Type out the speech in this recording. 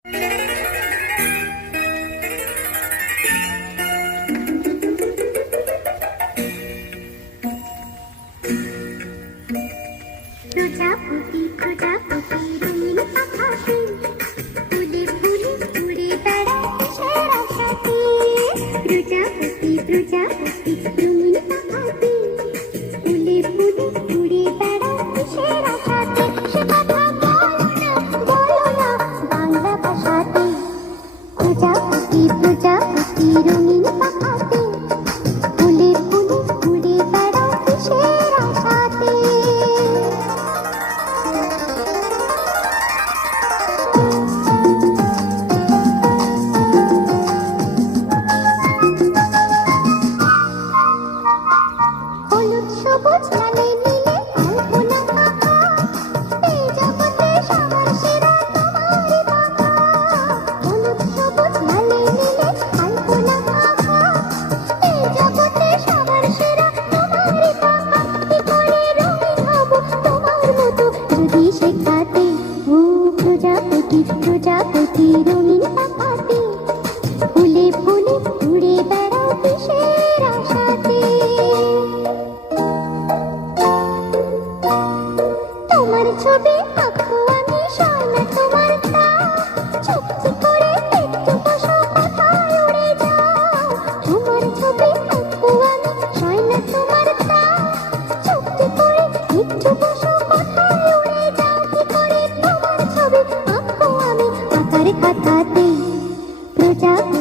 প্রজাপতি প্রজাপতি রঙিন পাখাতে ফুলে ফুলে উড়ে বেড়ায় কিসের আশাতে। প্রজাপতি প্রজাপতি রঙিন পাখাতে ফুলে ফুলে উড়ে বেড়ায় কিসের আশাতে। সে কথা বলো না বাংলা ভাষাতে। প্রজাপতি প্রজাপতি রঙিন পাখাতে ফুলে ফুলে উড়ে বেড়ায় কিসের আশাতে। সবুজ লালে নীলে কল্পনা আঁকা, এই জগতে সবার সেরা তোমারই পাখা। হলুদ সবুজ লালে নীলে কল্পনা আঁকা, এই জগতে সবার সেরা তোমারই পাখা। কি করে রঙিন হব তোমার মতো যদি শেখাতে। ও প্রজাপতি প্রজাপতি রঙিন পাখাতে ফুলে ফুলে উড়ে বেড়াও কিসের আশাতে। তোমার ছবি আঁকবো আমি সয়না তোমার তা, চুপচি করে একটু বসো কোথায় উড়ে যাও। তোমার ছবি আঁকবো আমি সয়না তোমার তা, চুপচি করে একটু বসো কোথায় উড়ে যাও। কি করে তোমার ছবি আঁকবো আমি আঁকার খাতাতে। প্রজাপতি